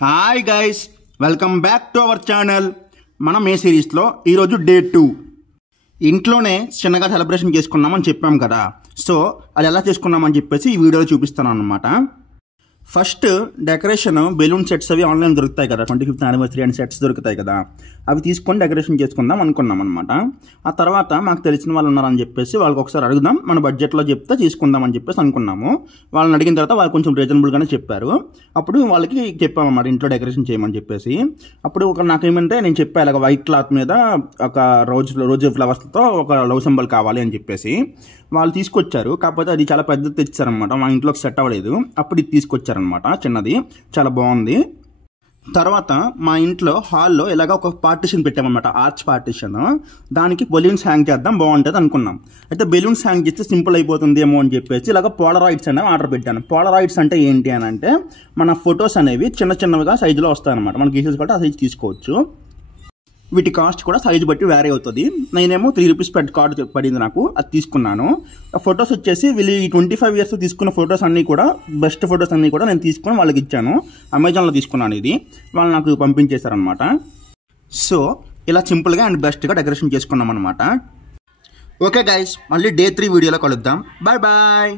Hi guys, welcome back to our channel. మనం ఏ సిరీస్లో ఈరోజు డే 2 ఇంట్లోనే చిన్నగా సెలబ్రేషన్ చేసుకున్నామని చెప్పాం కదా. సో అది ఎలా చేసుకున్నామని చెప్పేసి ఈ వీడియోలో చూపిస్తాను అన్నమాట. ఫస్ట్ డెకరేషన్ బెలూన్ సెట్స్ అవి ఆన్లైన్ దొరుకుతాయి కదా, 25th యానివర్సరీ అండ్ సెట్స్ దొరుకుతాయి కదా, అవి తీసుకొని డెకరేషన్ చేసుకుందాం అనుకున్నాం అనమాట. ఆ తర్వాత మాకు తెలిసిన వాళ్ళు ఉన్నారని చెప్పేసి వాళ్ళకి ఒకసారి అడుగుదాం, మన బడ్జెట్లో చెప్తే తీసుకుందాం అని చెప్పేసి అనుకున్నాము. వాళ్ళని అడిగిన తర్వాత వాళ్ళు కొంచెం రీజనబుల్గానే చెప్పారు. అప్పుడు వాళ్ళకి చెప్పామన్నమాట ఇంట్లో డెకరేషన్ చేయమని చెప్పేసి. అప్పుడు నాకేమంటే నేను చెప్పా ఇలాగ వైట్ క్లాత్ మీద ఒక రోజు ఫ్లవర్స్తో ఒక లవ్ సింబల్ కావాలి అని చెప్పేసి వాళ్ళు తీసుకొచ్చారు. కాకపోతే అది చాలా పెద్దది తెచ్చారనమాట, మా ఇంట్లోకి సెట్ అవ్వలేదు. అప్పుడు ఇది తీసుకొచ్చారనమాట, చిన్నది, చాలా బాగుంది. తర్వాత మా ఇంట్లో హాల్లో ఇలాగ ఒక పార్టిషన్ పెట్టామన్నమాట, ఆర్చ్ పార్టిషన్. దానికి బెలూన్స్ హ్యాంగ్ చేద్దాం బాగుంటుంది అనుకున్నాం. అయితే బెలూన్స్ హ్యాంగ్ చేస్తే సింపుల్ అయిపోతుంది ఏమో అని చెప్పేసి ఇలాగ పోలరాయిడ్స్ అనేవి ఆర్డర్ పెట్టాను. పోలరాయిడ్స్ అంటే ఏంటి అని అంటే మన ఫొటోస్ అనేవి చిన్నగా సైజులో వస్తాయన్నమాట. మనకి గీసేసి కూడా ఆ సైజు తీసుకోవచ్చు. వీటి కాస్ట్ కూడా సైజు బట్టి వేరే అవుతుంది. నేనేమో 3 రూపీస్ కార్డు పడింది నాకు, అది తీసుకున్నాను. ఫొటోస్ వచ్చేసి వీళ్ళు ఈ 25 years తీసుకున్న ఫొటోస్ అన్నీ కూడా, బెస్ట్ ఫొటోస్ అన్నీ కూడా నేను తీసుకొని వాళ్ళకి ఇచ్చాను. అమెజాన్లో తీసుకున్నాను ఇది, వాళ్ళు నాకు పంపించేశారనమాట. సో ఇలా సింపుల్గా అండ్ బెస్ట్గా డెకరేషన్ చేసుకున్నాం అనమాట. ఓకే గైస్, మళ్ళీ డే 3 వీడియోలో కలుద్దాం. Bye bye.